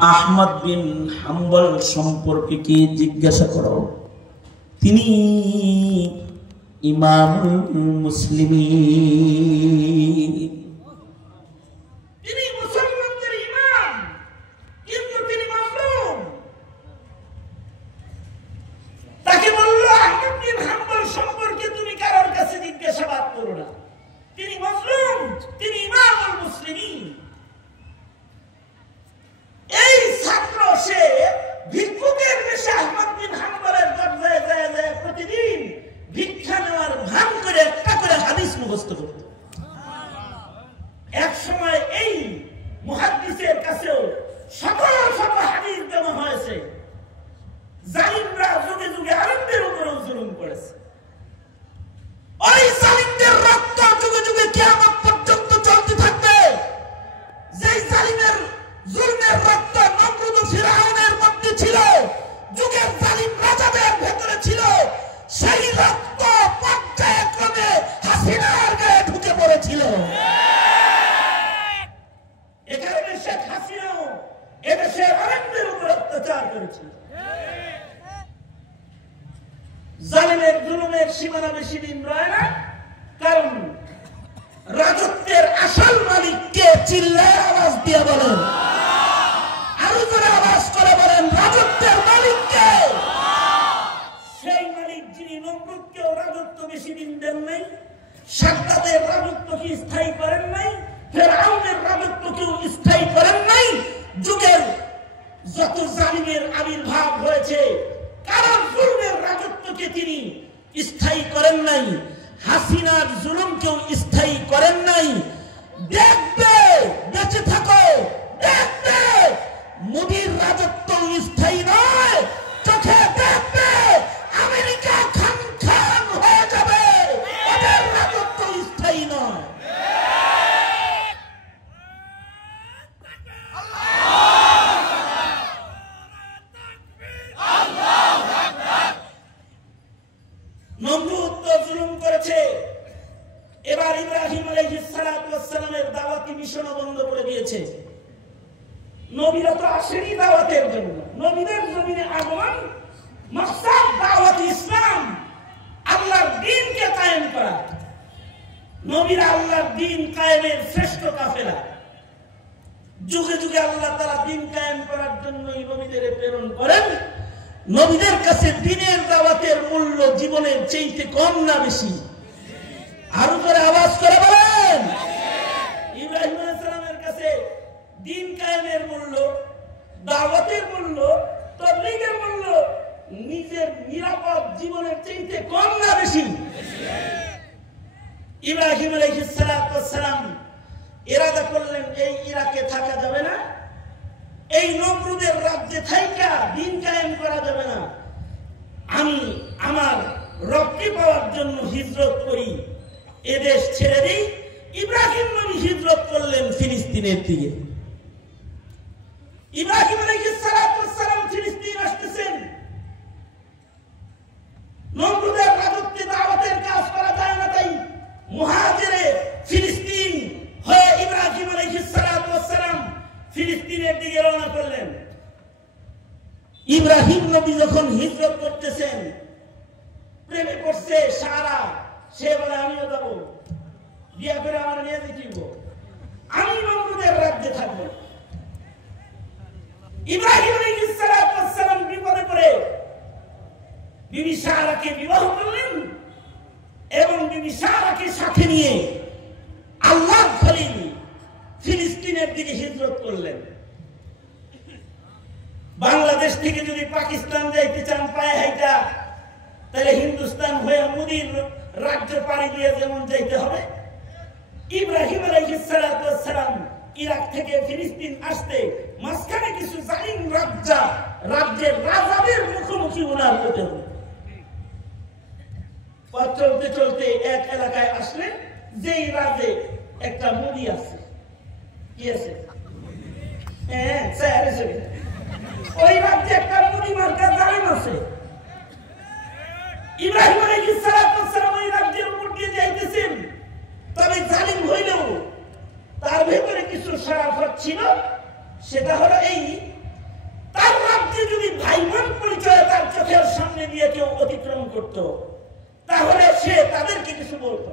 আহমদ বিন হাম্বল সম্পর্কে কি জিজ্ঞাসা করো, তিনি ইমামুল মুসলিমিন, তিনি মুসলমানদের ইমাম, কিন্তু তিনি মাসলুম। তাকে বলল আহমদ বিন হাম্বল সম্পর্কে তুমি কারোর কাছে জিজ্ঞাসাবাদ করো না, তিনি মাসলুম, তিনি ইমামুল মুসলিমিন। এই ছাত্র সে ভিক্ষুকের বেশে আহমদ বিন হাম্বলের দরজায় যায় প্রতিদিন ভিক্ষা নেওয়ার ভান করে একটা করে হাদিস মুখস্থ করত। এক সময় এই মুহাদ্দিসের কাছেও শত শত হাদিস জমা হয়েছে। জালিমরা যুগে যুগে আলেমদের উপরেও জুলুম করেছে। ওই জালিমদের রক্ত যুগে যুগে কিয়ামত পর্যন্ত চলতে থাকবে। যেই জালিমের জুলমের রক্ত নমরুদ ও ফিরআউনের মধ্যে ছিল, যুগের জালিম রাজাদের ভেতরে ছিল, সেই রক্ত পর্যায়ক্রমে হাসিনার গায়ে ঢুকে পড়েছিল। এখানে শেখ হাসিনাও এদেশের আলেমদের উপর অত্যাচার করেছিল। জালিমের জুলুমের সীমানা বেশি দিন রয় না, কারণ রাজত্বের আসল মালিককে চিল্লায় আওয়াজ দিয়ে বলেন, আরো করে আওয়াজ করে বলেন, রাজত্বের মালিককে। সেই মালিক যিনি নমরুদকেও রাজত্ব বেশি দিন দেন নাই, সাদ্দাতের রাজত্ব কি স্থায়ী করেন নাই, ফিরআউনের রাজত্বকেও স্থায়ী করেন নাই। যুগের যত জালিমের আবির্ভাব হয়েছে, কারণ জুলমের রাজত্বকে তিনি স্থায়ী করেন নাই, হাসিনার জুলুমকেও স্থায়ী করেন নাই। দেখবে, বেঁচে থাকো, দেখবে মোদির রাজত্ব স্থায়ী নয়, চোখে দেখবে আমেরিকা খান খান হয়ে যাবে, ওদের রাজত্ব স্থায়ী নয়। নমরুদ তো জুলুম করেছে, এবার ইব্রাহিম আলাইহিস সালাতু ওয়াস সালামের দাওয়াতি মিশন বন্ধ করে দিয়েছে। নবীরা তো আসেনি দাওয়াতের জন্য, নবীদের জমিনে আগমন মাকসাদ দাওয়াতি ইসলাম, আল্লাহর দ্বীনকে কায়েম করা। নবীরা আল্লাহর দ্বীন কায়েমের শ্রেষ্ঠ কাফেলা। যুগে যুগে আল্লাহ তাআলা দ্বীন কায়েম করার জন্যই নবীদের প্রেরণ করেন। নবীদের কাছে দ্বীনের দাওয়াতের মূল্য জীবনের চাইতে কম না বেশি? আরো করে আওয়াজ করে বলেন। ইব্রাহিম আলাইহিস সালামের কাছে দ্বীন কায়েমের মূল্য, দাওয়াতের মূল্য, তাবলীগের মূল্য নিজের নিরাপদ জীবনের চাইতে কম না বেশি? ইব্রাহিম আলাইহিস সালাম ইরাদা করলেন এই ইরাকে থাকা যাবে না, এই নমরুদের রাজ্যে থাইকা দ্বীন কায়েম করা যাবে না, আমি আমার রবকে পাওয়ার জন্য হিজরত করি, এদেশ ছেড়ে দিই। ইব্রাহিম নবী হিজরত করলেন ফিলিস্তিনের দিকে। ইব্রাহিম আলাইহিস সালাম ফিলিস্তিন আসতেছেন। নমরুদের রাজত্বে দাওয়াতের কাজ করা যায় না, তাই মুহাজিরে ফিলিস্তিন হয়ে ইব্রাহিম আলাইহিস সালাম ফিলিস্তিনের দিকে রওনা করলেন। ইব্রাহিম নবী যখন হিজরত করতেছেন, প্রেমে পড়ছে সারা, সে বলে আমিও যাব, বিয়ে করে আমার নিয়ে দিব, আমি নমরুদের রাজ্যে থাকবো। ইব্রাহিম আলাইহিস সালাম বিপদে পড়ে বিবি সারাকে বিবাহ করলেন এবং বিবি সারাকে সাথে নিয়ে আল্লাহর খলিল ফিলিস্তিনের দিকে হিজরত করলেন। বাংলাদেশ থেকে যদি পাকিস্তান যাইতে চান পায়ে হাইটা, তাহলে হিন্দুস্তান হয়ে মোদির রাজ্য পাড়ি দিয়ে যেমন যাইতে হবে, ইব্রাহিম আলাইহিস সালাম ইরাক থেকে ফিলিস্তিন আসতে মাঝখানে কিছু জালিম রাজ্যের রাজাদের মুখোমুখি ওনার হতে হবে। পথ চলতে চলতে এক এলাকায় আসলেন, যেই রাজে একটা মুদি আছে। কি আছে? হ্যাঁ, ওই রাজ্যে একটা মুদি মার্কা জালিম আছে। ইব্রাহিম আলাইহিস সালাম ওই রাজ্যের উপর দিয়ে যাইতেছেন, তবে জালিম হইলেও তার ভেতরে কিছু শরাফত ছিল। সেটা হলো এই মধ্যে যদি ভাই বোন পরিচয় তার চোখের সামনে দিয়ে কেউ অতিক্রম করত, তাহলে সে তাদেরকে কিছু বলত।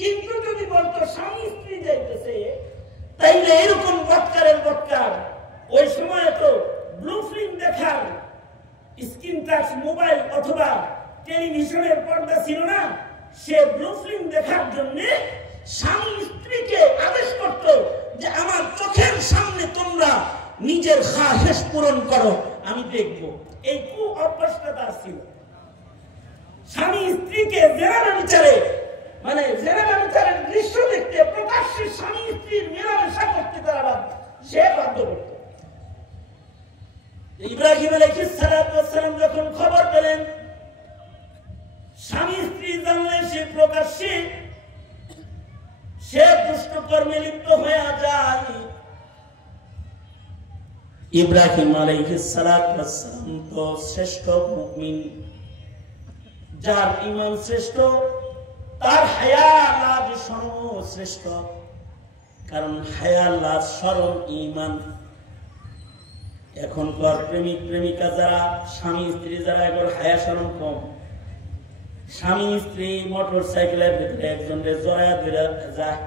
কিন্তু যদি বলতো স্বামী স্ত্রী যাইতেছে, তাইলে এরকম বৎকারের বৎকার, ওই সময় তো ব্লু ফিল্ম দেখার স্ক্রিন টাচ মোবাইল অথবা টেলিভিশনের পর্দা ছিল না, সে ব্লু ফিল্ম দেখার জন্য স্বামী স্ত্রীকে আদেশ করত যে আমার চোখের সামনে তোমরা নিজের খাহেশ পূরণ করো, আমি দেখব। এই কু অভ্যাসটা তার ছিল। স্বামী স্ত্রীকে জেনারেল বিচারে, মানে জেনারেল বিচারের দৃশ্য দেখতে প্রকাশ্যে স্বামী স্ত্রীর মেলামেশা করতে তারা সে বাধ্য করত। ইব্রাহিম আলাইহিস সালাম যখন খবর পেলেন স্বামী স্ত্রী জানলে সে প্রকাশ্যে সে দুষ্টকর্মে লিপ্ত হয়ে যায়, ইব্রাহিম আলাইহিস সালাম তো শ্রেষ্ঠ মুমিন, যার ঈমান শ্রেষ্ঠ, তার হায়া লাজ শরম শ্রেষ্ঠ। কারণ হায়া লাজ শরম ঈমান। এখনকার প্রেমিক প্রেমিকা যারা, স্বামী স্ত্রী যারা, এখন হায়া শরম কম। স্বামী স্ত্রী মোটর সাইকেলের ভিতরে একজনের জয়া ধরে যায়,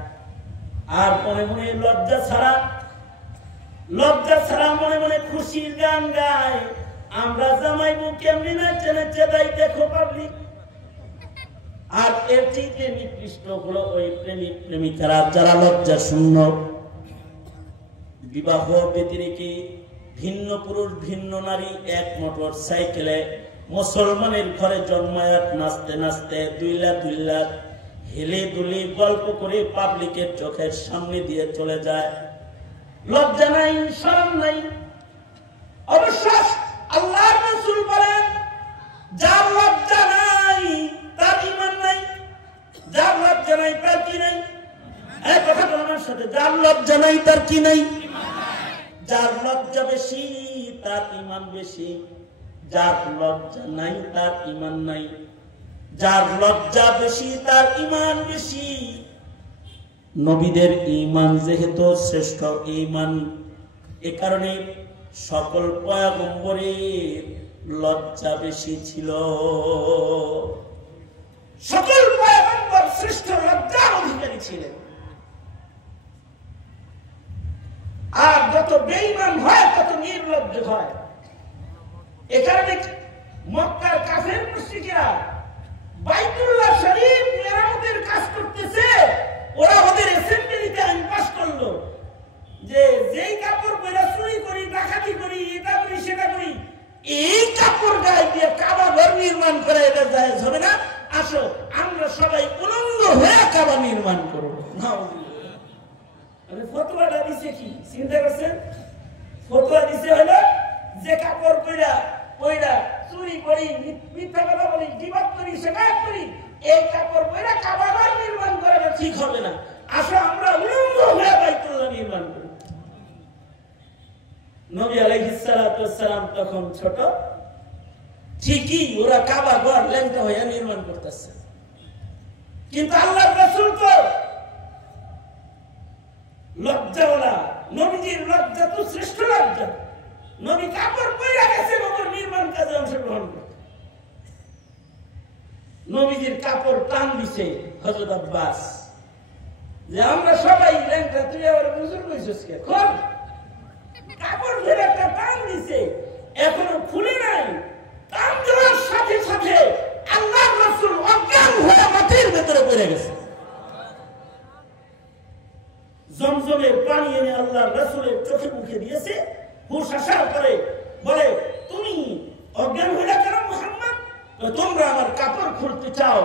আর মনে মনে লজ্জা ছাড়া মনে মনে খুশির গান গায়, আমরা জামাইবু কেমনি নাচে নাচে তাই দেখো পাবলিক। আর এর চেয়ে নিকৃষ্ট হলো ওই প্রেমিক প্রেমিকারা যারা লজ্জা শূন্য, বিবাহ ব্যতিরেকে ভিন্ন পুরুষ ভিন্ন নারী এক মোটর সাইকেলে মুসলমানের ঘরে জন্মায়াত নাচতে নাচতে দুইলা হেলে দুলে গল্প করে পাবলিকের চোখের সামনে দিয়ে চলে যায়। লজ্জা নাই, শরম নাই। অবশ্য আল্লাহর রাসূল বলেন, যার লজ্জা নাই তার ঈমান নাই। যার লজ্জা নাই তার কি নাই? এই কথা বলুন আমার সাথে, যার লজ্জা নাই তার কি নাই? যার লজ্জা বেশি তার ঈমান বেশি, যার লজ্জা নাই তার ঈমান নাই। যার লজ্জা বেশি তার ঈমান বেশি। নবীদের ঈমান যেহেতু শ্রেষ্ঠ ঈমান, এ কারণে সকল পয়গম্বরের লজ্জা বেশি ছিল। সকল পয়গম্বর শ্রেষ্ঠ লজ্জার অধিকারী ছিলেন। আর যত বেঈমান হয় তত নির্লজ্জ হয়। এ কারণে মক্কার কাফের মুশরিকরা বাইতুল্লাহ শরীফ মেরামতের কাজ করতেছে, ওরা ওদের অ্যাসেম্বলিতে আইন পাস করলো যে যেই কাপড় পরে চুরি করি, ডাকাতি করি, এটা করি সেটা করি, এই কাপড় গায়ে দিয়ে কাবা ঘর নির্মাণ করে এটা জায়েজ হবে না। আসো আমরা সবাই উলঙ্গ হয়ে কাবা নির্মাণ করবো। ফতোয়াটা দিছে কি চিন্তা করছেন? ফতোয়া দিছে হলো যে কাপড় পয়রা চুরি করি, মিথ্যা কথা বলি, গীবত করি, শিকায়ত করি, এই কাপড় পয়রা কাবা ঘর নির্মাণ করাটা ঠিক হবে না। আসো আমরা উলঙ্গ হয়ে বাইতুল্লাহ নির্মাণ করি। নবী আলাইহিস সালাতু ওয়াস সালাম তখন ছোট, ঠিকই ওরা কাবা ঘর ল্যাংটা হয়ে নির্মাণ করতেছে, কিন্তু আল্লাহর রাসূল তো লজ্জাওয়ালা। নবীজির লজ্জা তো শ্রেষ্ঠ লজ্জা। নবী কাপড় পরে গেছে ওপর নির্মাণ কাজে অংশগ্রহণ করতে। নবীজির কাপড় টান দিছে হযরত আব্বাস যে আমরা সবাই ল্যাংটা, তুই আবার বুজুর্গ হইছিস কে? খোল কাপড় ধরে একটা টান দিছে, এখনো খুলে নাই। টান দেওয়ার সাথে সাথে আল্লাহর রাসূল অজ্ঞান হয়ে মাটির ভেতরে পড়ে গেছে। জমজমের পানি এনে আল্লাহর রাসূলের চোখে মুখে দিয়েছে। হুশ আসার পরে বলে, তুমি অজ্ঞান হইলা কেন মুহাম্মদ? তোমরা আমার কাপড় খুলতে চাও?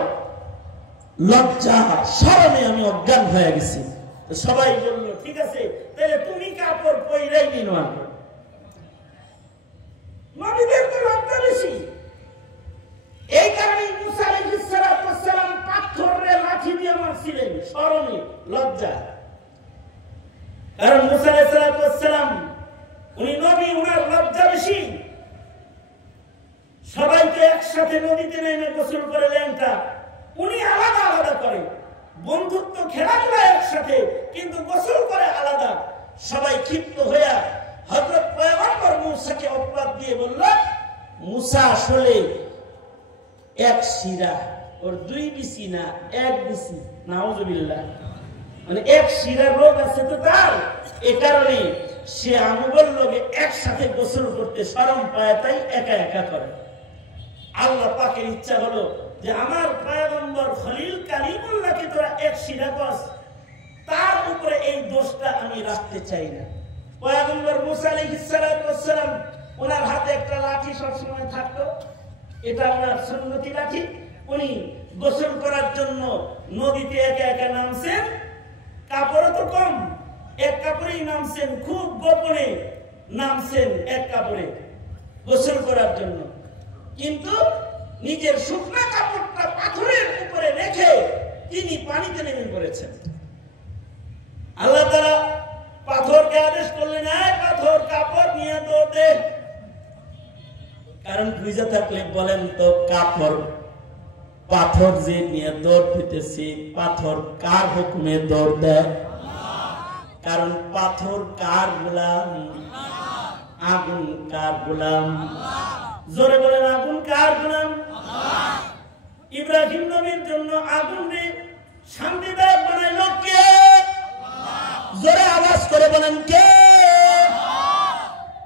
লজ্জা শরমে আমি অজ্ঞান হয়ে গেছি। সবাই বলল ঠিক আছে, তাহলে তুমি কাপড় পইরাই নির্মাণ করো। নবীদের তো লজ্জা বেশি। এই কারণে মুসা আলাইহিস সালাতু ওয়াস সালাম পাথরে লাঠি দিয়ে মারছিলেন, শরমে, লজ্জা। কারণ মুসা আলাইহিস সালাতু ওয়াস সালাম উনি নবী, উনার লজ্জা বেশি। সবাইকে একসাথে নদীতে নেমে গোসল করে ল্যাংটা, উনি আলাদা আলাদা করে। বন্ধুত্ব খেলাধুলা একসাথে, কিন্তু গোসল করে আলাদা। সবাই ক্ষিপ্ত হইয়া হযরত পয়গম্বর মুসাকে মুসা আসলে এক শিরা, ওর দুই বিসি না এক বিসি, নাউজুবিল্লাহ, মানে এক শিরার রোগ আছে তো তার, এ কারণে সে আমুগল লোকে একসাথে গোসল করতে শরম পায়, তাই একা একা করে। আল্লাহ পাকের ইচ্ছা হলো যে আমার পয়গম্বর খলিল কালিমুল্লাহকে তোরা এক শিরা কস, তার উপরে এই দোষটা আমি রাখতে চাই না। পয়গম্বর মুসা আলাইহিস সালাতু ওয়াস সালাম, ওনার হাতে একটা লাঠি সবসময় থাকতো, এটা ওনার সুন্নতি লাঠি। উনি গোসল করার জন্য নদীতে একা একা নামছেন, কাপড় তো কম, এক কাপড়েই নামছেন, খুব গোপনে নামছেন এক কাপড়ে গোসল করার জন্য, কিন্তু নিজের শুকনা কাপড়টা পাথরের উপরে রেখে তিনি পানিতে নেমে পড়েছেন। আল্লাহ তাআলা পাথরকে আদেশ করলেন, এই পাথর কাপড় নিয়ে দৌড় দে। কারণ বুঝে থাকলে বলেন তো, কাপড় পাথর যে নিয়ে দৌড় দিতেছি, পাথর কার হুকুমে দৌড় দেয়? কারণ পাথর কার গোলাম? আগুন কার গোলাম? জোরে বলেন, আগুন কার গোলাম? ইব্রাহিম নবীর জন্য আগুনকে শান্তিদায়ক বানাইল কে? জোরে আওয়াজ করে বলেন কে?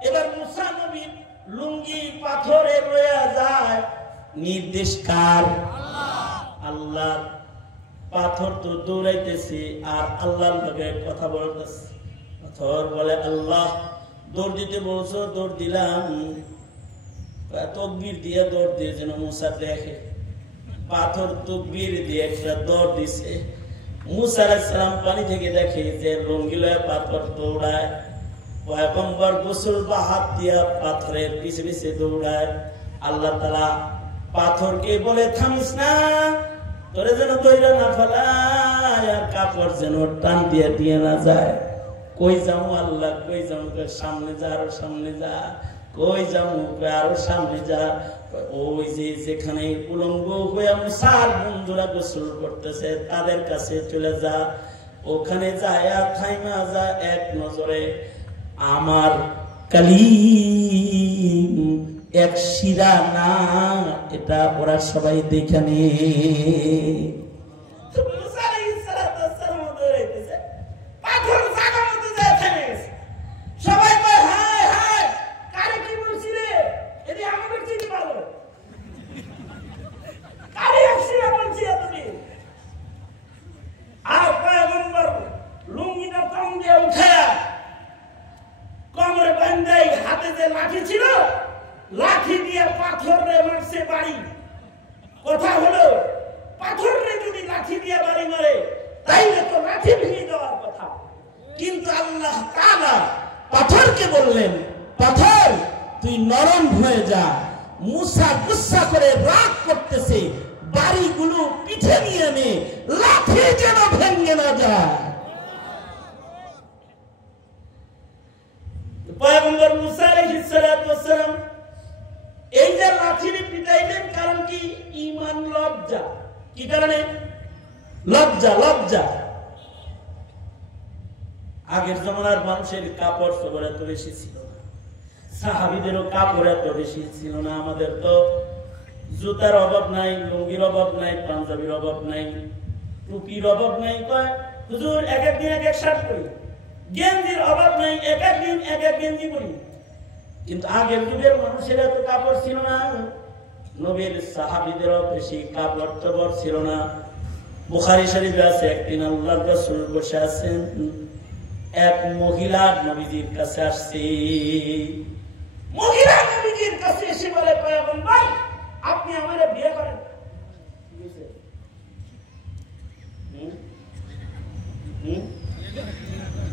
এবার মুসা নবীর লুঙ্গি পাথরে রয়ে যায়, নির্দেশ কার? আল্লাহ। পাথর তো দৌড়াইতেছে আর আল্লাহর লগে কথা বলতেছে। পাথর বলে, আল্লাহ দৌড় দিতে বলছো, দৌড় দিলাম। তকবীর দিয়ে দৌড় দিয়ে যেন মুসা দেখে। পাথর তকবীর দিয়ে একটা দৌড় দিছে। মুসা আলাইহিস সালাম পানি থেকে দেখে যে লুঙ্গি লয়ে পাথর দৌড়ায়। পয়গম্বর গোসল বা হাত দিয়া পাথরের পিছে পিছে দৌড়ায়। আল্লাহ তাআলা পাথরকে বলে, থামিস না, তোরে যেন দৌড়া না ফেলায়, আর কাপড় যেন টান দিয়ে দিয়ে না যায়। কই যাও আল্লাহ, কই যাও? সামনে যা, আরো সামনে যা। কই যাও? আরো সামনে যা। ওই যে যেখানে উলঙ্গ হয়ে মুসার বন্ধুরা গোসল করতেছে তাদের কাছে চলে যা, ওখানে যায় থাইমা যা, এক নজরে আমার কালিম এক শিরা না, এটা ওরা সবাই দেখে নে। সবাই হায় হায়, কারে কি বলছি রে? এদি আমাদের চিনি ভালো, কারে একশিরা বলছি এতদিন। আর পয়গম্বর লুঙ্গিটা টান দিয়ে উঠে কোমরে বান্ধাই, হাতে যে লাঠি ছিল, লাঠি দিয়ে পাথরে মারছে বাড়ি। কথা হলো, পাথরে যদি লাঠি দিয়ে বাড়ি মারে তাইলে তো লাঠি ভেঙে যাওয়ার কথা। কিন্তু আল্লাহ তাআলা পাথরকে বললেন, পাথর তুই নরম হয়ে যা। মুসা গুসা করে রাগ করতেছে, বাড়িগুলো পিঠে নিয়ে নে, লাঠি যেন ভেঙে না যায়। পয়গম্বর মুসা আলাইহিস সালাতু ওয়াস সালাম এই যে লাঠিরে পিটাইলেন, কারণ কি? ঈমান, লজ্জা। কি কারণে? লজ্জা। লজ্জা। আগের জমানার মানুষের কাপড় চোপড় এত বেশি ছিল না, সাহাবীদেরও কাপড় এত বেশি ছিল না। আমাদের তো জুতার অভাব নাই, লুঙ্গির অভাব নাই, পাঞ্জাবির অভাব নাই, টুপির অভাব নাই। কয় হুজুর এক এক দিন এক এক শার্ট পরি। গেঞ্জির অভাব নাই, এক এক দিন এক এক গেঞ্জি পরি। কিন্তু আগের যুগের মানুষের এত কাপড় ছিল না, নবীর সাহাবীদেরও বেশি কাপড় চোপড় ছিল না। বুখারী শরীফে আছে, একদিন আল্লাহর রাসূল বসে আছেন, এক মহিলা নবীজির কাছে আসছে। মহিলা নবীজির কাছে এসে বলে, পয়গম্বর আপনি আমারে বিয়ে করেন।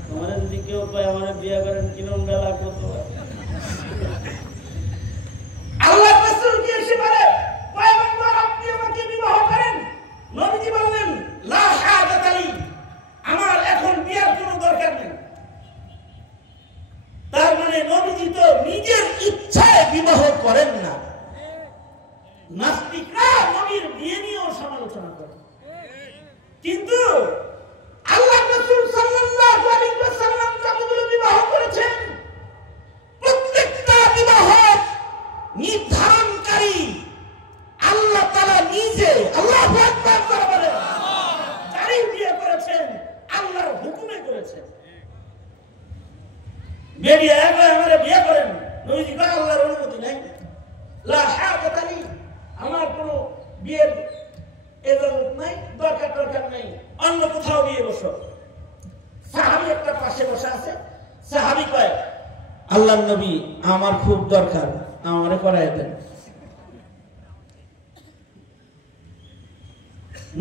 তোমার যদি কেউ পায় আমারে বিয়ে করেন, কিরম লাগতো তোমার? আল্লাহ রাসূল কি এসে বলে, পয়গম্বর আপনি আমাকে বিবাহ করেন? নবীজি বললেন, লা হাদাত লি, আমার এখন বিয়ের কোনো দরকার নেই। তার মানে নবীজি তো নিজের ইচ্ছায় বিবাহ করেন না। নাস্তিকরা নবীর বিয়ে নিয়েও সমালোচনা করে, কিন্তু আল্লাহ রাসূল সাল্লাল্লাহু আলাইহি ওয়াসাল্লাম যতগুলো বিবাহ করেছেন, প্রত্যেকটা বিবাহ নির্ধারণ মিডিয়া আমারে বিয়ে করেন, নবীজি কয় আল্লাহর অনুমতি নাই, লা হাকাতা লি, আমার কোনো বিয়ের ইজাজত নাই, দরকার নাই, অন্য কোথাও বিয়ে বসো। সাহাবী একটা পাশে বসে আছে, সাহাবী কয় আল্লাহর নবী আমার খুব দরকার, আমারে করায় দেন।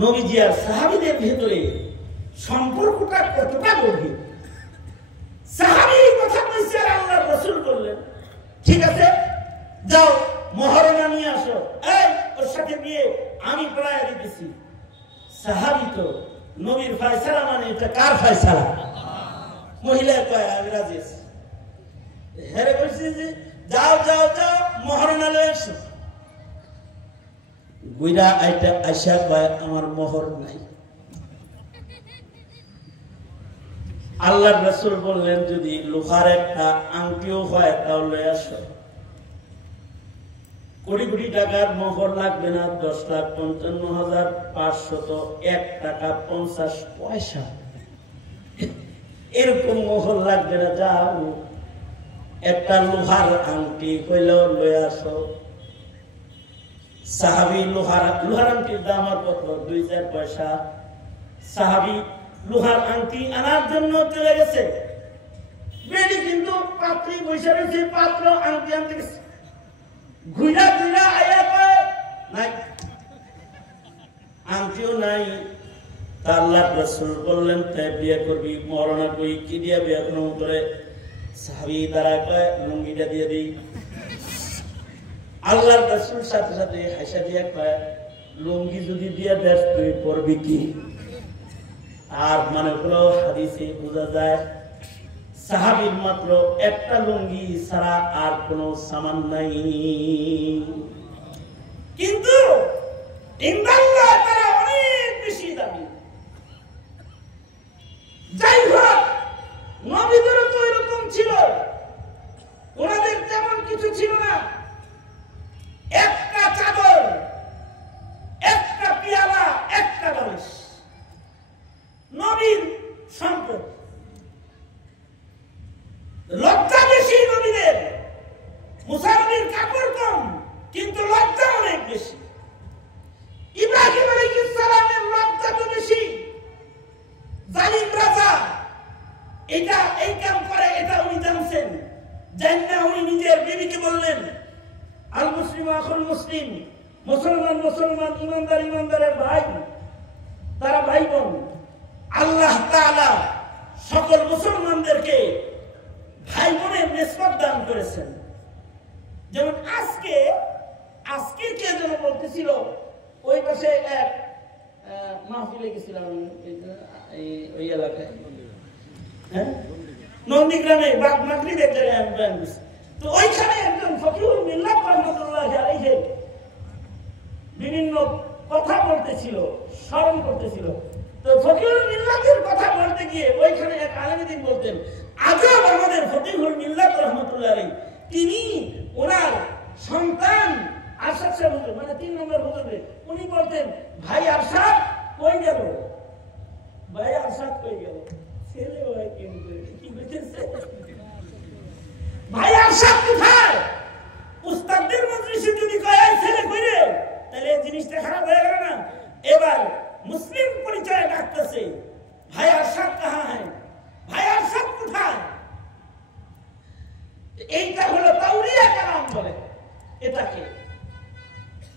নবীজি আর সাহাবীদের ভিতরে সম্পর্কটা কতটা গভীর। সাহাবী কথা কইছে আর আল্লাহর রাসূল বললেন ঠিক আছে যাও মহরনা নিয়ে আসো, এই ওর সাথে বিয়ে আমি পড়ায় দিতেছি। সাহাবী তো নবীর ফয়সালা মানে এটা কার ফয়সালা? মহিলা কয় আমি রাজি আছি। হেরে কইছে যে যাও যাও যাও মহরনা লয়ে আসো। গুইরা আইটা আয়সা কয় আমার মোহর নাই। আল্লাহর রাসূল বললেন যদি লোহার একটা আংটিও হয় তাহলে আসো। কোটি কোটি টাকার মোহর লাগবে না, 10,55,501 টাকা 50 পয়সা এরকম মোহর লাগবে না, যাও একটা লোহার আংটি কইলেও লয়ে আসো। সাহাবী লোহার আংটির দাম আর কত? 2-4 পয়সা। সাহাবী লোহার আংটি আনার জন্য চলে গেছে, বেডি কিন্তু পাত্রী বসে রয়েছে, পাত্র আংটি আনতে গেছে, ঘুরা ঘুরা আয়া কয় নাই, আংটিও নাই। তা আল্লাহর রাসূল বললেন তাই বিয়ে করবি, মরনা কই কি দিয়া বিয়ে করব করে? সাহাবী তারা কয় লুঙ্গিটা দিয়ে দিই। আল্লাহর রাসূল সাথে সাথে হাসা দিয়া কয় লুঙ্গি যদি দিয়া দেশ তুই পরবি কি? আর মানে হলো হাদিসে বোঝা যায় সাহাবীর মাত্র একটা লুঙ্গি ছাড়া আর কোনো সামান নাই, কিন্তু ইনদাল্লাহ তারা অনেক বেশি দামি। যাই হোক নবীদেরও তো এরকম ছিল, ওনাদের তেমন কিছু ছিল না, একটা চাদর, একটা পিয়ালা, একটা বালিশ, নবীর সম্পদ। লজ্জা বেশি নবীদের, মুসা নবীর কাপড় কম কিন্তু লজ্জা অনেক বেশি। ইব্রাহিম আলাইহিস সালামের লজ্জা তো বেশি। জালিম রাজা এটা এই কাম করে, এটা উনি জানছেন, জাননা উনি নিজের বিবিকে বললেন আল মুসলিম আখুল মুসলিম, মুসলমান মুসলমান, ইমানদার ইমানদারের ভাই, তারা ভাই বোন। আল্লাহ তাআলা সকল মুসলমানদেরকে ভাই বোনের নিসবত দান করেছেন। যেমন আজকে কে যেন বলতেছিল, ওই পাশে এক মাহফিলে গেছিলাম ওই এলাকায়, হ্যাঁ নন্দীগ্রামে মাগরিবের জায়গায় আমি বয়ান দিছি। তো ওইখানে একজন ফকিহুল মিল্লাত রাহমাতুল্লাহি আলাইহি বিভিন্ন কথা বলতেছিল, স্মরণ করতেছিল। তো ফকিহুল মিল্লাতের কথা বলতে গিয়ে ওইখানে এক আলেম দিন বলতেন আজব আমাদের ফকিহুল মিল্লাত রাহমাতুল্লাহি আলাইহি, তিনি ওনার সন্তান আরশাদ সাহেব হুজুর মানে 3 নম্বর হুজুরে, উনি বলতেন ভাই আরশাদ কই গেল, ভাই আরশাদ কই গেল, ছেলে হয় কিন্তু কি বুঝতেছে ভাই আরশাদ কোথায়? উস্তাদদের মজলিসে যদি কয় এই ছেলে কই রে, তাহলে এই জিনিসটা খারাপ হয়ে গেল না। এবার মুসলিম পরিচয় ডাকতেছে ভাই আরশাদ কাহা হ্যায়, ভাই আরশাদ কোথায়? এইটা হলো তাওরিয়া কালাম বলে এটাকে।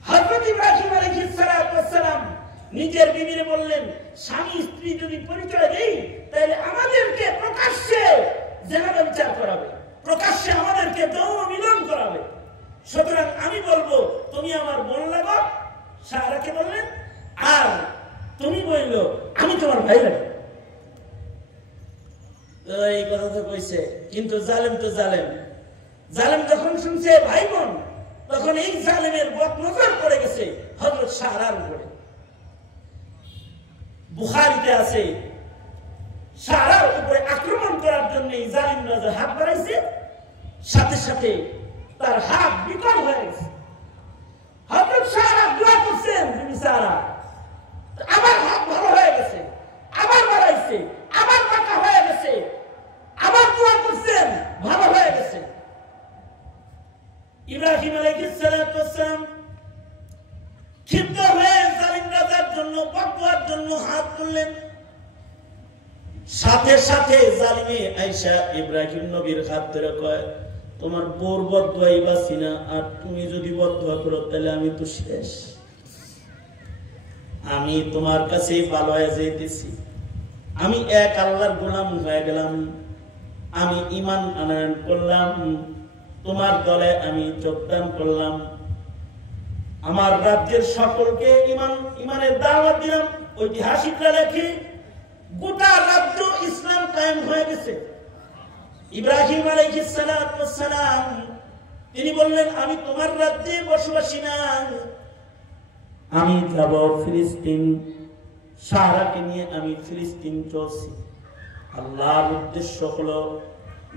হযরত ইব্রাহিম আলাইহিস সালাম নিজের বিবিরে বললেন স্বামী স্ত্রী যদি পরিচয় দেই তাহলে আমাদেরকে প্রকাশ্যে জেনাবা বিচার করাবে, প্রকাশ্যে আমাদেরকে যৌন মিলন করাবে, সুতরাং আমি বলবো তুমি আমার বোন লাগো, সারাকে বললেন, আর তুমি বললো আমি তোমার ভাই লাগো। এই কথা তো কইছে, কিন্তু জালেম তো জালেম, জালেম যখন শুনছে ভাই বোন, তখন এই জালেমের বদনজর পড়ে গেছে হযরত সারার উপরে। বুখারীতে আছে সারার উপরে আক্রমণ করার জন্য এই জালিম রাজা হাত বাড়াইছে, সাথে সাথে তার হাত বিকল হয়ে গেছে। হযরত সারা দোয়া করছেন, বিবি সারা আবার হাত ভালো হয়ে গেছে, আবার বাড়াইছে, আবার পাকা হয়ে গেছে, আবার দোয়া করছেন ভালো ইব্রাহিম আলাইহিস সালাতু ওয়াস সালাম ক্ষিপ্ত হয়ে জালিম রাজার জন্য বদুয়ার জন্য হাত তুললেন। সাথে সাথে জালিমে আয়েশা ইব্রাহিম নবীর হাত ধরে কয়, তোমার বোর বদুয়াই বাঁচি না, আর তুমি যদি বদুয়া করো তাহলে আমি তো শেষ, আমি তোমার কাছে ভালো হয়ে যেতেছি, আমি এক আল্লাহর গোলাম হয়ে গেলাম, আমি ঈমান আনয়ন করলাম, তোমার দলে আমি যোগদান করলাম, আমার রাজ্যের সকলকে ঈমানের দাওয়াত দিলাম। ঐতিহাসিকরা লেখে গোটা রাজ্য ইসলাম কায়েম হয়ে গেছে। ইব্রাহিম আলাইহিস সালাতু ওয়াস সালাম তিনি বললেন, আমি তোমার রাজ্যে বসবাসী না, আমি যাব ফিলিস্তিন, সারাকে নিয়ে আমি ফিলিস্তিন চলছি। আল্লাহর উদ্দেশ্য হলো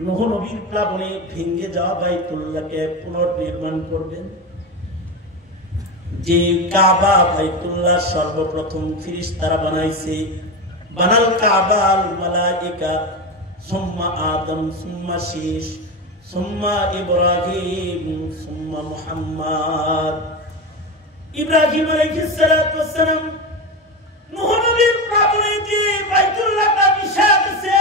নূহ নবীর প্লাবনে ভেঙে যাওয়া বাইতুল্লাহকে পুনর্নির্মাণ করবেন। যে কাবা বাইতুল্লাহ সর্বপ্রথম ফেরেশতারা বানাইছে, বানাল কাবাল মালাইকা সুম্মা আদম সুম্মা শীশ সুম্মা ইব্রাহিম সুম্মা মুহাম্মদ। ইব্রাহিম আলাইহিস সালাতু ওয়াস সালাম নূহ নবীর প্লাবনে যে বাইতুল্লাহটা মিশে গেছে,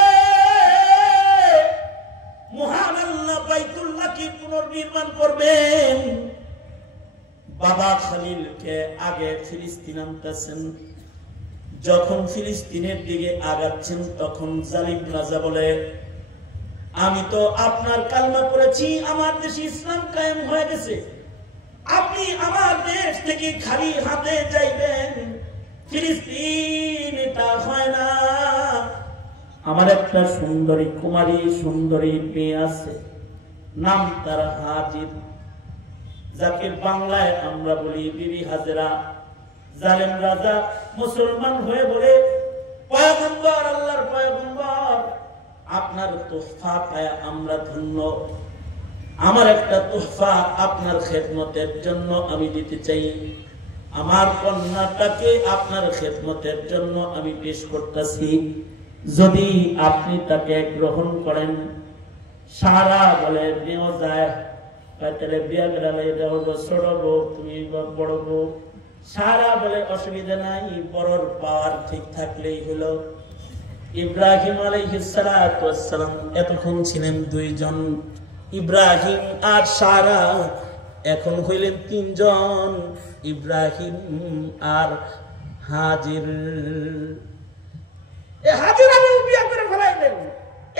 মহান আল্লাহ বাইতুল্লাহকে পুনর্নির্মাণ করবেন। বাবা খলিলকে আগে ফিলিস্তিন আনতেছেন, যখন ফিলিস্তিনের দিকে আগাচ্ছেন তখন জালিম রাজা বলে, আমি তো আপনার কালমা পড়েছি, আমার দেশে ইসলাম কায়েম হয়ে গেছে, আপনি আমার দেশ থেকে খালি হাতে যাইবেন, ফিলিস্তিন এটা হয় না। আমার একটা সুন্দরী কুমারী সুন্দরী মেয়ে আছে, নাম তার হাজির, যাকে বাংলায় আমরা বলি বিবি হাজেরা। জালেম রাজা মুসলমান হয়ে বলে, পয়গম্বর, আল্লাহর পয়গম্বর, আপনার তোহফা পায় আমরা ধন্য, আমার একটা তোহফা আপনার খেদমতের জন্য আমি দিতে চাই, আমার কন্যাটাকে আপনার খেদমতের জন্য আমি পেশ করতেছি, যদি আপনি তাকে গ্রহণ করেন। সারা বলে নেওয়া যায়, তাহলে বিয়া গেলে এটা হলো ছোট বউ, তুমি বড় বউ। সারা বলে অসুবিধা নাই, বড়র পাওয়ার ঠিক থাকলেই হলো। ইব্রাহিম আলাইহিস সালাতু ওয়াস সালাম এতক্ষণ ছিলেন দুইজন, ইব্রাহিম আর সারা, এখন হইলেন তিনজন, ইব্রাহিম আর হাজির। হাজিরা বিয়া করে ফেলাইলেন।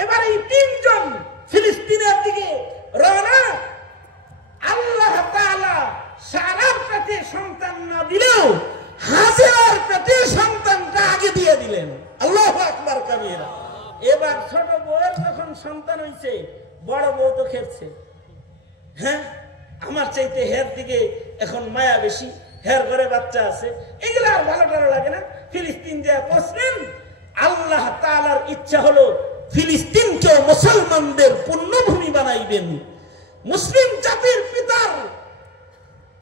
এবার এই তিনজন ফিলিস্তিনের দিকে রওনা। আল্লাহ তাআলা সারার পেটে সন্তান না দিলেও হাজিরার পেটে সন্তানটা আগে দিয়ে দিলেন। আল্লাহু আকবার কাবীরা। এবার ছোট বউয়ের যখন সন্তান হইছে, বড় বউ তো খেলছে, হ্যাঁ আমার চাইতে হের দিকে এখন মায়া বেশি, হের ঘরে বাচ্চা আছে, এগুলো আর ভালো ভালো লাগে না। ফিলিস্তিন যে বসলেন, আল্লাহ তাআলার ইচ্ছা হলো ফিলিস্তিনকে মুসলমানদের পুণ্যভূমি বানাইবেন। মুসলিম জাতির পিতার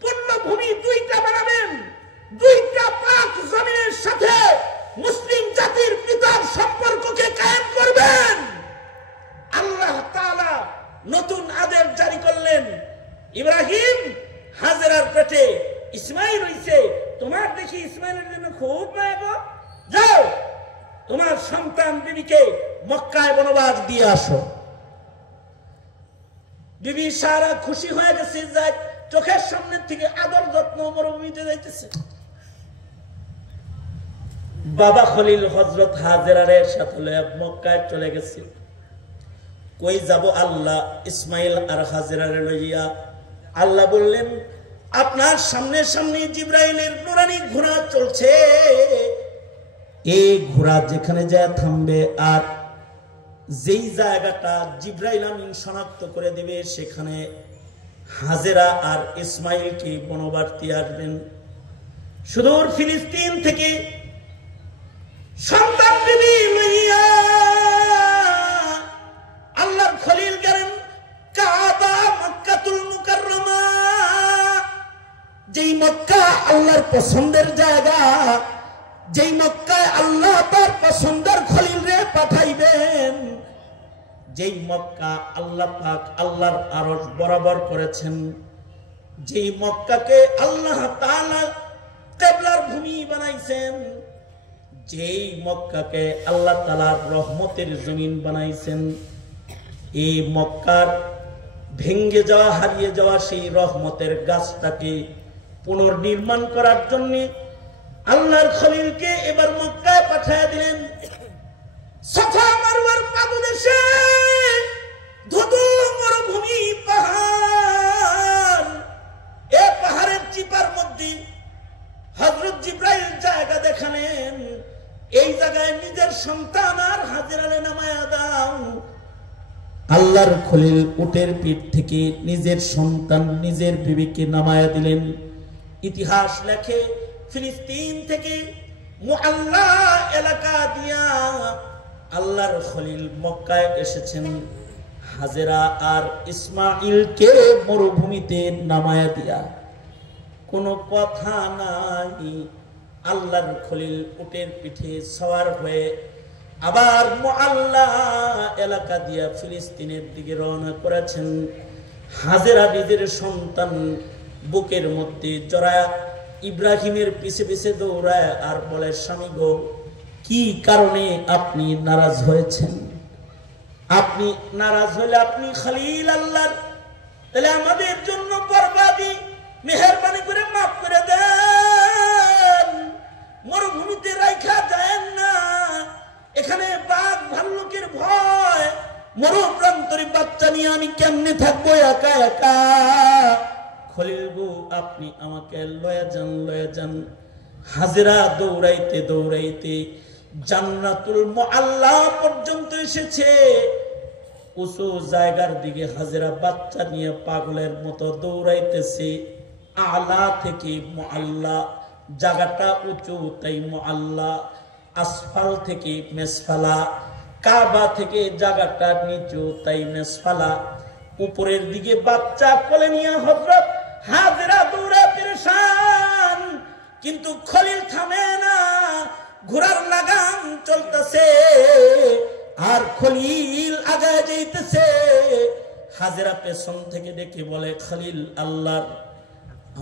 পুণ্যভূমি দুইটা বানাবেন, দুইটা পাক জমিনের সাথে মুসলিম জাতির পিতার সম্পর্ককে কায়েম করবেন। আল্লাহ তাআলা নতুন আদেশ জারি করলেন, ইব্রাহিম হাজেরার পেটে ইসমাইল হইছে, তোমার দেখি ইসমাইলের জন্য খুব মায়া গো, যাও তোমার সন্তান বিবিকে মক্কায় বনবাস দিয়ে আসো। বিবি সারা খুশি হয়ে গেছে, যাই চোখের সামনে থেকে আদর যত্ন মরুভূমিতে যাইতেছে। বাবা খলিল হযরত হাজেরার সাথে মক্কায় চলে গেছে। কই যাব আল্লাহ? ইসমাইল আর হাজেরারে লইয়া। আল্লাহ বললেন, আপনার সামনে সামনে জিবরাইলের নুরানি ঘোড়া চলছে, এই ঘোড়া যেখানে যায় থামবে, আর যেই জায়গাটা জিবরাইল আমিন শনাক্ত করে দেবে সেখানে হাজেরা আর ইসমাইলকে বনবার্তি আসবেন। সুদূর ফিলিস্তিন থেকে সন্তান বিবি লইয়া আল্লাহর খলিল গেলেন কাবা মক্কাতুল মুকাররমা, যেই মক্কা আল্লাহর পছন্দের জায়গা, যেই মক্কায় আল্লাহ তার পছন্দের খলিল রে পাঠাইবেন, যেই মক্কা আল্লাহ পাক আল্লাহর আরশ বরাবর করেছেন, যে মক্কাকে আল্লাহ তাআলা কিবলার ভূমি বানাইছেন, যেই মক্কাকে আল্লাহ তাআলার রহমতের জমিন বানাইছেন, এই মক্কার ভেঙ্গে যাওয়া হারিয়ে যাওয়া সেই রহমতের গাছটাকে পুনর্নির্মাণ করার জন্য আল্লাহর খলিলকে এবার মক্কায় পাঠিয়ে দিলেন। সাফা মারওয়ার পাদদেশে ধুধু মরুভূমি পাহাড়, এই পাহাড়ের চিপার মধ্যে হযরত জিবরাইল জায়গা দেখালেন, এই জায়গায় নিজের সন্তান আর হাজেরারে নামায়া দাও। আল্লাহর খলিল উটের পিঠ থেকে নিজের সন্তান নিজের বিবিকে নামায়া দিলেন। ইতিহাস লেখে ফিলিস্তিন থেকে মুআল্লা এলাকা দিয়া আল্লাহর খলিল মক্কায় এসেছেন হাজেরা আর ইসমাইলকে মরুভূমিতে নামায়া দিয়া। কোনো কথা নাই, আল্লাহর খলিল উটের পিঠে সওয়ার হয়ে আবার মুআল্লা এলাকা দিয়া ফিলিস্তিনের দিকে রওনা করেছেন। হাজেরা নিজের সন্তান বুকের মধ্যে জড়ায়া ইব্রাহিমের পিছে পিছে দৌড়ায় আর বলে, স্বামী গো, কি কারণে আপনি নারাজ হয়েছেন? আপনি নারাজ হলে আপনি খলিল আল্লাহর, তাহলে আমাদের জন্য বরবাদি, মেহেরবানি করে মাফ করে দেন। মরুভূমিতে রাইখা যায় না, এখানে বাঘ ভাল্লুকের ভয়, মরুপ্রান্তরে বাচ্চা নিয়ে আমি কেমনে থাকবো একা একা? খলিল গো, আপনি আমাকে লয়ে যান, লয়ে যান। হাজেরা দৌড়াইতে দৌড়াইতে জান্নাতুল মুআল্লা পর্যন্ত এসেছে। উঁচু জায়গার দিকে হাজেরা বাচ্চা নিয়ে পাগলের মতো দৌড়াইতেছে। আলা থেকে মুআল্লা, জায়গাটা উঁচু তাই মুআল্লা, আসফাল থেকে মেসফালা, কাবা থেকে জায়গাটা নিচু তাই মেসফালা। উপরের দিকে বাচ্চা কোলে নিয়ে হযরত হাজেরা দৌড়ে পেরেশান, কিন্তু খলিল থামে না, ঘোড়ার লাগাম চলতেছে আর খলিল আগায় যাইতেছে। হাজেরা পেছন থেকে দেখে বলে, খলিল আল্লাহর,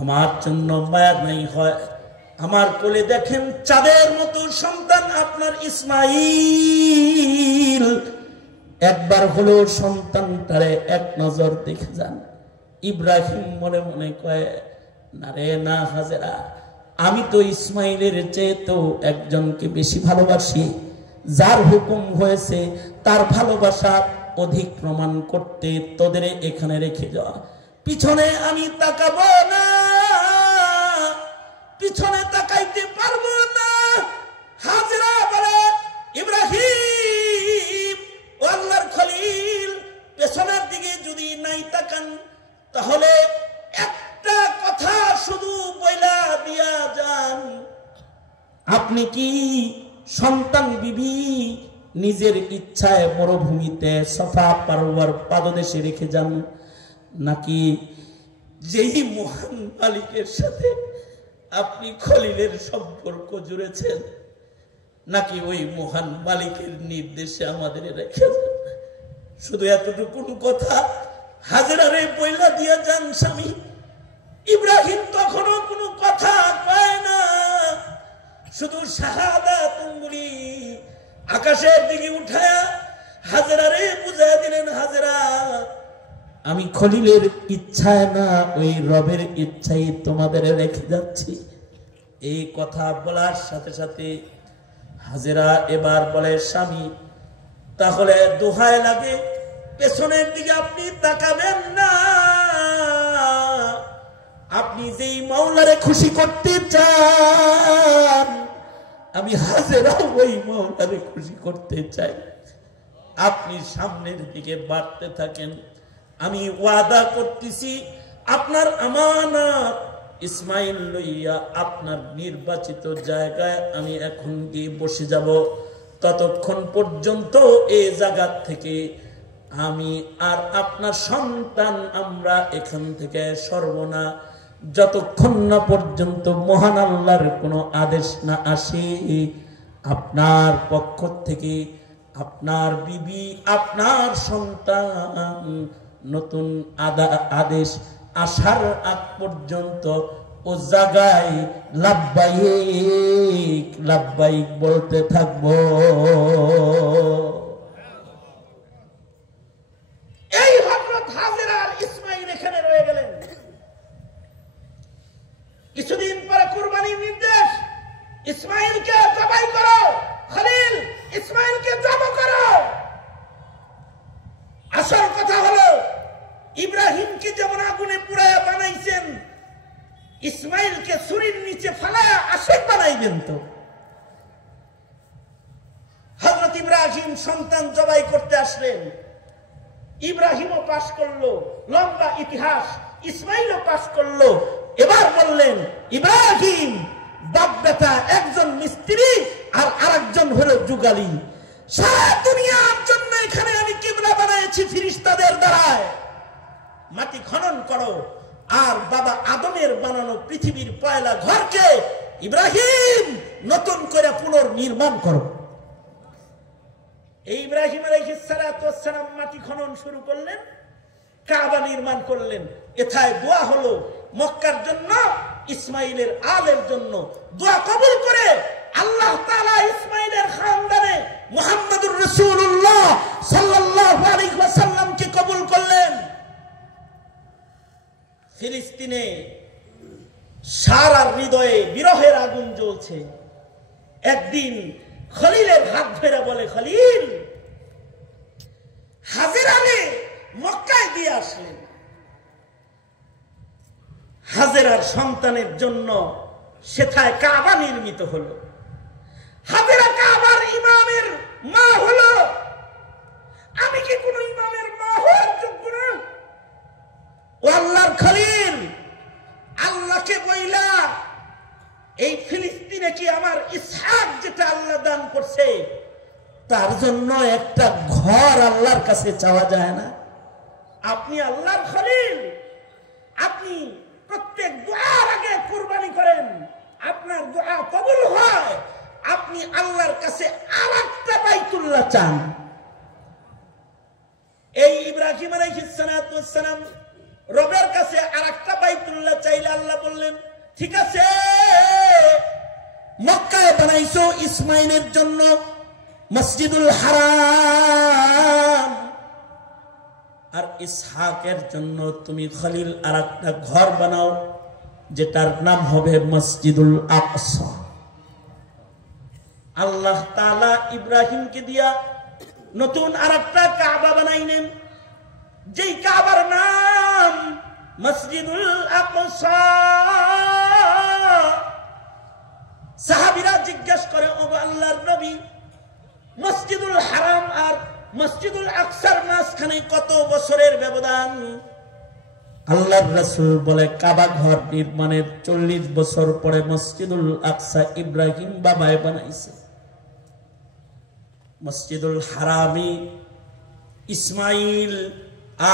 আমার জন্য মায়া নাই হয়? আমার কোলে দেখেন চাঁদের মতো সন্তান আপনার ইসমাইল, একবার হলো সন্তানটারে এক নজর দেখে যান। ইব্রাহিম মনে মনে কয়, না রে না হাজেরা, আমি তো ইসমাইলের চেয়ে তো একজনকে বেশি ভালোবাসি, যার হুকুম হয়েছে তার ভালোবাসা অধিক প্রমাণ করতে তোদের এখানে রেখে যাওয়া। পিছনে আমি তাকাবো না, পিছনে তাকাইতে পারবো না। হাজেরা বলে, ইব্রাহিম ও আল্লাহর খলিল, পেছনের দিকে যদি নাই তাকান তাহলে একটা কথা শুধু বইলা দিয়া যান, আপনি কি সন্তান বিবি নিজের ইচ্ছায় মরুভূমিতে সাফা মারওয়ার পাদদেশে রেখে যান, নাকি যেই মহান মালিকের সাথে আপনি খলিলের সম্পর্ক জুড়েছেন, নাকি ওই মহান মালিকের নির্দেশে আমাদের রেখে যান? শুধু এতটুকু কথা হাজেরারে বইলা দিয়া যান স্বামী। ইব্রাহিম তখনও কোনো কথা কয় না, শুধু শাহাদাত আঙ্গুলি আকাশের দিকে উঠায়া হাজেরারে বুঝাইয়া দিলেন, হাজেরা, আমি খলিলের ইচ্ছায় না, ওই রবের ইচ্ছাই তোমাদের রেখে যাচ্ছি। এই কথা বলার সাথে সাথে হাজেরা এবার বলে, স্বামী, তাহলে দোহায় লাগে পেছনের দিকে আপনি তাকাবেন না। আপনি যেই মাওলারে খুশি করতে চান, আমি হাজেরা ওই মাওলারে খুশি করতে চাই। আপনি সামনের দিকে বাড়তে থাকেন, আমি ওয়াদা করতেছি আপনার আমানত ইসমাইল লইয়া আপনার নির্বাচিত জায়গায় আমি এখন গিয়ে বসে যাব। ততক্ষণ পর্যন্ত এই জায়গা থেকে আমি আর আপনার সন্তান আমরা এখান থেকে সরব না, যতক্ষণ না পর্যন্ত মহান আল্লাহর কোনো আদেশ না আসে। আপনার পক্ষ থেকে আপনার বিবি, আপনার সন্তান নতুন আদেশ আসার আগ পর্যন্ত ও জায়গায় লাব্বাইক লাব্বাইক বলতে থাকবো। এই হযরত হাজেরা আর ইসমাইল এখানে রয়ে গেলেন। কিছুদিন পরে কুরবানির নির্দেশ, ইসমাইলকে জবাই করো, খলিল ইসমাইলকে জবাই করো। আসল কথা হলো ইব্রাহিমকে যেমন আগুনে পুড়ায়া বানাইছেন, ইসমাইলকে ছুরির নিচে ফালায়া আশেক বানাইবেন। তো হযরত ইব্রাহিম সন্তান জবাই করতে আসলেন, ইব্রাহিমও পাশ করলো, লম্বা ইতিহাস, ইসমাইলও পাশ করলো। এবার বললেন ইব্রাহিম বাপ বেটা একজন মিস্ত্রি আর আরেকজন হলো যুগালি। সারা দুনিয়ার জন্য এখানে আমি কিবলা বানাইছি ফেরেশতাদের দ্বারায়, মাটি খনন করো আর বাবা আদমের বানানো পৃথিবীর পয়লা ঘরকে ইব্রাহিম নতুন করে পুনর্নির্মাণ করো। এই ইব্রাহিম আলাইহিস সালাতু ওয়াস সালাম মাটি খনন শুরু করলেন, কাবা নির্মাণ করলেন। এথায় দোয়া হলো মক্কার জন্য, ইসমাইলের আলের জন্য। দোয়া কবুল করে আল্লাহ তাআলা ইসমাইলের খানদানে মুহাম্মদুর রাসূলুল্লাহ সাল্লাল্লাহু আলাইহি ওয়াসাল্লামকে কবুল করলেন। ফিলিস্তিনে সারার হৃদয়ে বিরহের আগুন জ্বলছে। একদিন খলিলের হাত ধরে বলে, খলিল হাজেরাকে মক্কায় দিয়ে আসলেন। হাজেরার সন্তানের জন্য সেথায় কাবা নির্মিত হলো। হাজেরা কাবার ইমামের মা হলো। আমি কি কোন ইমামের মা হওয়ার যোগ্য না? ও আল্লাহর খলিল, আল্লাহকে বইলা এই ফিলিস্তিনে কি আমার ইসহাক যেটা আল্লাহ দান করছে তার জন্য একটা ঘর আল্লাহর কাছে চাওয়া যায় না? আপনি আল্লাহর খলিল, আপনি প্রত্যেক দোয়ার আগে কুরবানি করেন, আপনার দোয়া কবুল হয়। আপনি আল্লাহর কাছে আরেকটা বাইতুল্লাহ চান। এই ইব্রাহিম আলাইহিস সালাতু ওয়াস সালাম রবের কাছে আরেকটা বাইতুল্লাহ চাইলে আল্লাহ বললেন, ঠিক আছে, মক্কায় বানাইছো ইসমাইলের জন্য মসজিদুল হারাম, আর ইসহাকের জন্য তুমি খলিল আরেকটা ঘর বানাও যেটার নাম হবে মসজিদুল আকসা। আল্লাহ তাআলা ইব্রাহিমকে দিয়া নতুন আরেকটা কাবা বানাইলেন, যেই কাবার নাম মসজিদুল আকসা। সাহাবীরা জিজ্ঞাসা করে, ও আল্লাহর নবী, মসজিদুল হারাম আর মসজিদুল আকসার মাঝখানে কত বছরের ব্যবধান? আল্লাহর রাসূল বলে, কাবা ঘর নির্মাণের 40 বছর পরে মসজিদুল আকসা ইব্রাহিম বাবায় বানাইছে। মসজিদুল হারামি ইসমাইল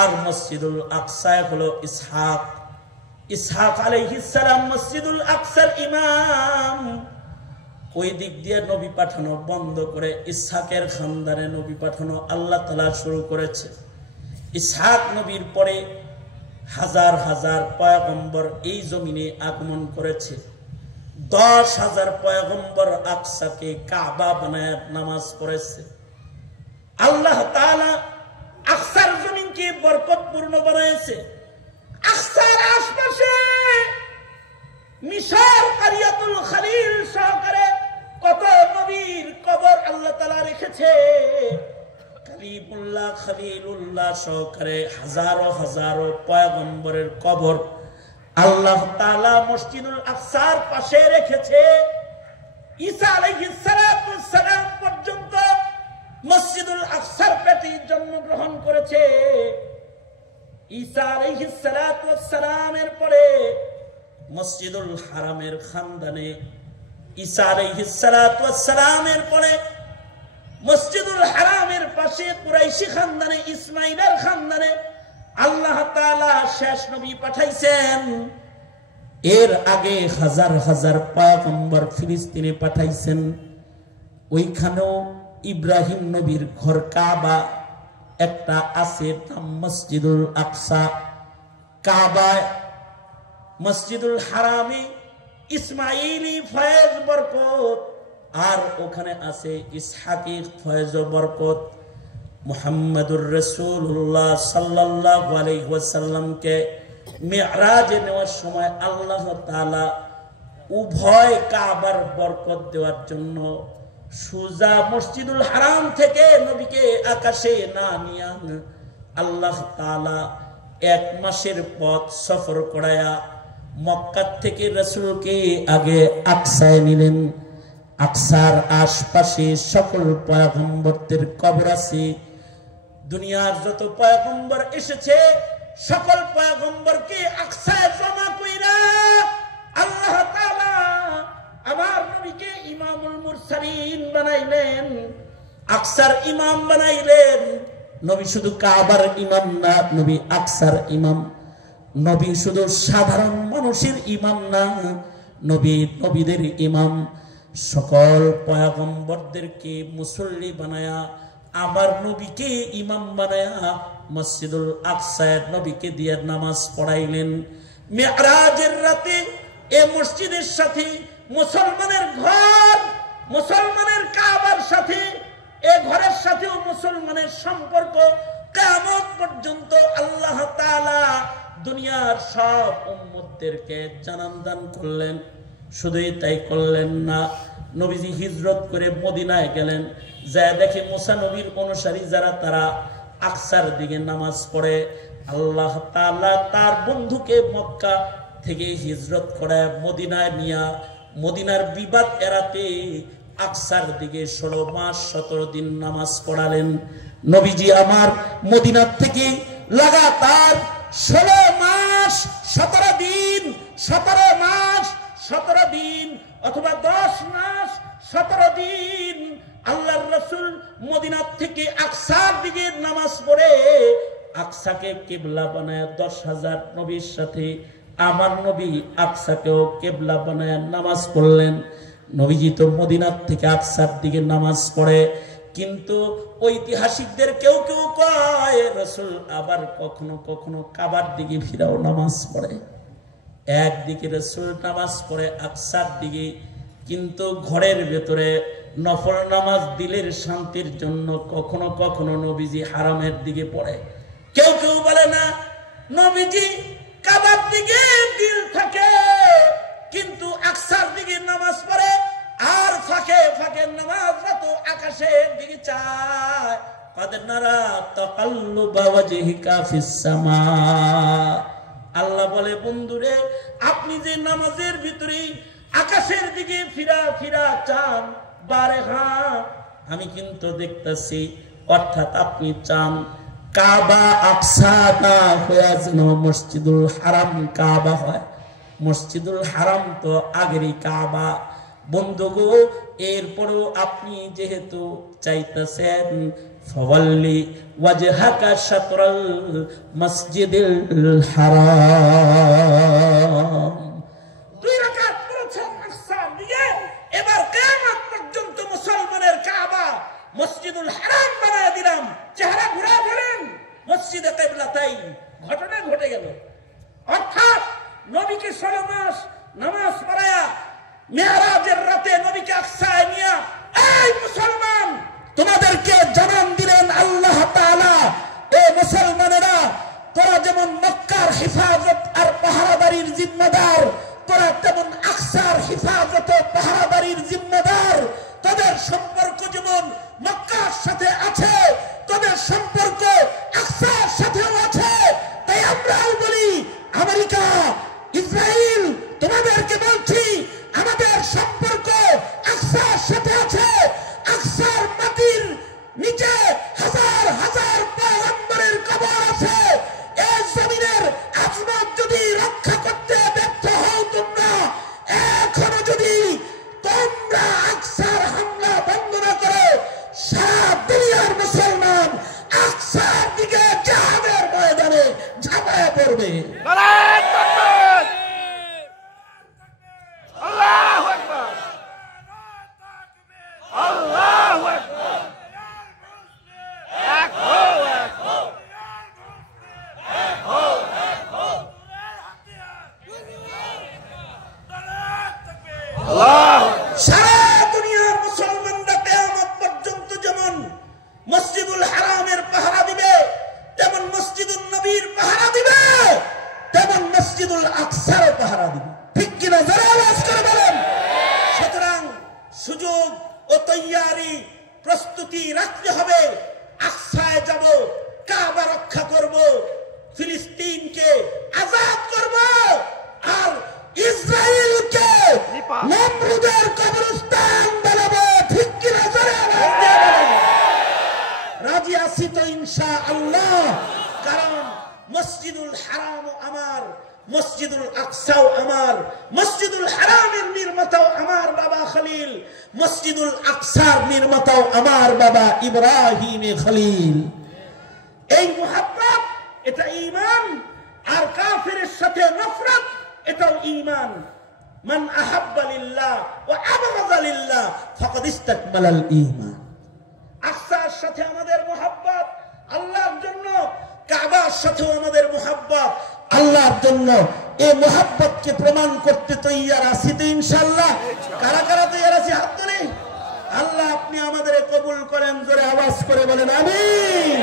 আর মসজিদুল আকসা হলো ইসহাক। ইসহাক আলাইহিস সালাম মসজিদুল আকসার ইমাম। ওই দিক দিয়ে নবী পাঠানো বন্ধ করে ইসহাকের খানদানে নবী পাঠানো আল্লাহ তাআলা শুরু করেছে। ইসহাক নবীর পরে হাজার হাজার পয়গম্বর এই জমিনে আগমন করেছে। 10,000 পয়গম্বর আকসাকে কাবা বানায় নামাজ পড়েছে। আল্লাহ তাআলা আকসার জমিনকে বরকতপূর্ণ বানাইছে। আকসার আশপাশে মিশর কারিয়াতুল খলিল সহকারে কত নবীর কবর আল্লাহ তাআলা রেখেছে। কালিমুল্লাহ খলিলুল্লাহ সহকারে হাজারো হাজারো পয়গম্বরের কবর আল্লাহ তাআলা মসজিদুল আকসার পাশে রেখেছে। ঈসা আলাইহিস সালাতু ওয়াস সালাম পর্যন্ত মসজিদুল আকসার পেটে জন্মগ্রহণ করেছে। ঈসা আলাইহিস সালাতু ওয়াস সালামের পরে মসজিদুল হারামের খানদানে, ঈসা আলাইহিস সালাতু ওয়াস সালামের পরে মসজিদুল হারামের পাশে কুরাইশি খানদানে, ইসমাইলের খানদানে আল্লাহ তাআলা শেষ নবী পাঠাইছেন। এর আগে হাজার হাজার পয়গম্বর ফিলিস্তিনে পাঠাইছেন। ওইখানেও ইব্রাহিম নবীর ঘর কাবা একটা আছে, নাম মসজিদুল আকসা। কাবায়, মসজিদুল হারামে ইসমাইলি ফয়েজ বরকত, আর ওখানে আছে ইসহাকি ফয়েজ বরকত। মুহাম্মদুর রাসূলুল্লাহ সাল্লাল্লাহু আলাইহি ওয়াসাল্লামকে মিরাজে নেওয়ার সময় আল্লাহ তাআলা উভয় কাবার বরকত দেওয়ার জন্য সুজা মসজিদুল হারাম থেকে নবীকে আকাশে না নিয়ে আল্লাহ তাআলা 1 মাসের পথ সফর করায়া মক্কা থেকে রাসূলকে আগে আকসায় নিলেন। আকসার আশপাশে সকল পয়গম্বরদের কবর আছে। দুনিয়ার যত পয়গম্বর এসেছে সকল পয়গম্বরকে আকসায় জমা কইরা আল্লাহ তাআলা আমার নবীকে ইমামুল মুরসালিন বানাইলেন, আকসার ইমাম বানাইলেন। নবী শুধু কাবার ইমাম না, নবী আকসার ইমাম। নবী শুধু সাধারণ মানুষের ইমাম না, নবী নবীদের ইমাম। সকল পয়গম্বরদেরকে মুসল্লি বানায়া আবার নবীকে ইমাম বানায়া মসজিদুল আকসায় নবীকে দিয়ে নামাজ পড়াইলেন। মিরাজের রাতে এই মসজিদের সাথে মুসলমানের ঘর, মুসলমানের কাবার সাথে, এই ঘরের সাথেও মুসলমানের সম্পর্ক কিয়ামত পর্যন্ত আল্লাহ তাআলা দুনিয়ার সব উম্মতদেরকে জানান দান করলেন। শুধুই তাই করলেন না, নবীজি হিজরত করে মদিনায় গেলেন। যা দেখে মুসা নবীর অনুসারী যারা তারা আকসার দিকে নামাজ পড়ে। আল্লাহ তাআলা তার বন্ধুকে মক্কা থেকে হিজরত করে মদিনায় নিয়া মদিনার বিবাদ এড়াতে আকসার দিকে 16 মাস 17 দিন নামাজ পড়ালেন। নবীজি আমার মদিনার থেকে লাগাতার 16 মাস 17 দিন 17 মাস 17 দিন অথবা 10 মাস 17 দিন আল্লাহর রাসূল মদিনার থেকে আকসার দিকে নামাজ পড়ে আকসাকে কিবলা বানায় 10,000 নবীর সাথে আমার নবী আকসাকেও কিবলা বানায় নামাজ পড়লেন। নবীজি তো মদিনার থেকে আকসার দিকে নামাজ পড়ে, কিন্তু ঐতিহাসিকদের কেউ কেউ কয় রাসূল আবার কখনো কখনো কাবার দিকে ফিরাও নামাজ পড়ে। একদিকে রাসূল নামাজ পড়ে আকসার দিকে, কিন্তু ঘরের ভেতরে নফল নামাজ দিলের শান্তির জন্য কখনো কখনো নবীজি হারামের দিকে পড়ে। কেউ কেউ বলে না, নবীজি কাবার দিকে দিল থাকে কিন্তু আকসার দিকে নামাজ পড়ে, আর ফাঁকে ফাঁকে নামাজ তো আকাশের দিকে চায়। কদ নারা তাকাল্লুবা ওয়াজহিকা ফিস সামা। আল্লাহ বলে, বন্ধুরে আপনি যে নামাজের ভিতরে আকাশের দিকে ফিরা ফিরা চান, বারে হ্যাঁ আমি কিন্তু দেখতেছি। অর্থাৎ আপনি চান কাবা আকসা না হয়ে যেন মসজিদুল হারাম কাবা হয়। মসজিদুল হারাম তো আগেরই কাবা। বন্ধুগো, এরপরও আপনি যেহেতু চাইতেছেন ফাওয়াল্লি ওয়াজহাকা শাতরাল মসজিদুল হারাম, 2 রাকাত পড়েছেন আকসার দিকে। এবার কিয়ামত পর্যন্ত মুসলমানের কাবা মসজিদুল হারাম বানায় দিলাম। চেহারা ঘুরা ফেলেন মসজিদে কিবলাতাইন। ঘটনা ঘটে গেল। অর্থাৎ নবীকে 16 মাস নামাজ পড়ায়া মিরাজের রাতে নবীকে আকসায় নিয়া এই মুসলমান তোমাদেরকে জানান দিলেন আল্লাহ তাআলা, এ মুসলমানেরা তোরা যেমন মক্কার হিফাজত আর পাহারাদারির জিম্মাদার, তোরা তেমন আকসার হিফাজত ও পাহারাদারির জিম্মাদার। তোদের সম্পর্ক যেমন মক্কার সাথে আছে, তোদের সম্পর্ক আকসার সাথেও আছে। তাই আমরাও বলি, আমেরিকা, ইসরায়েল, তোমাদেরকে বলছি আমাদের সম্পর্ক আকসার সাথে আছে। আকসার মাটির নিচে হাজার হাজার পয়গম্বরের কবর আছে। এই জমিনের আজমত যদি রক্ষা করতে ব্যর্থ হও তোমরা, এখনো যদি তোমরা আকসার হামলা বন্ধ না করো, সারা দুনিয়ার মুসলমান আকসার দিকে জিহাদের ময়দানে ঝাঁপায় পড়বে। মসজিদুল আকসার পাহারা দিবে। ঠিক কিনা যারা আওয়াজ করে বলেন। সুতরাং সুযোগ ও তৈয়ারি প্রস্তুতি রাখতে হবে। আকসায় যাব, কাবা রক্ষা করব, ফিলিস্তিনকে আজাদ করব, আর ইসরায়েলকে নমরুদের কবরস্থান বানাবো। ঠিক কিনা যারা আওয়াজ দিয়ে বলেন। রাজি আছি তো ইনশাআল্লাহ। কারণ মসজিদুল হারাম আমার, মসজিদুল আকসাও আমার, মসজিদুল হারামের নির্মাতাও আমার বাবা খলিল, মসজিদুল আকসার নির্মাতাও আমার বাবা ইব্রাহিম খলিল। এই মুহাব্বত এটা ঈমান, আর কাফিরের সাথে নফরত এটাও ঈমান। মান আহাব্বা লিল্লাহ ওয়া আবগাযা লিল্লাহ ফাকাদ ইসতাকমালাল ঈমান। আকসার সাথে আমাদের মুহাব্বত আল্লাহর জন্য, কাবার সাথেও আমাদের মুহাব্বত আল্লাহর জন্য। এই মুহাব্বতকে প্রমাণ করতে তৈয়ার আছি তো ইনশাআল্লাহ। কারা কারা তৈয়ার আছি হাত তুলি। আল্লাহ আপনি আমাদের কবুল করেন, জোরে আওয়াজ করে বলেন আমিন।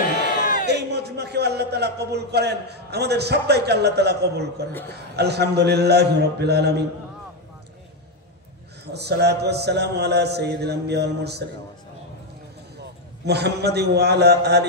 এই মজমাকে আল্লাহ তাআলা কবুল করেন, আমাদের সবাইকে আল্লাহ তাআলা কবুল করেন। আলহামদুলিল্লাহি রাব্বিল আলামিন, والصلاة والسلام على سيد الأنبياء والمرسلين محمد وعلى آله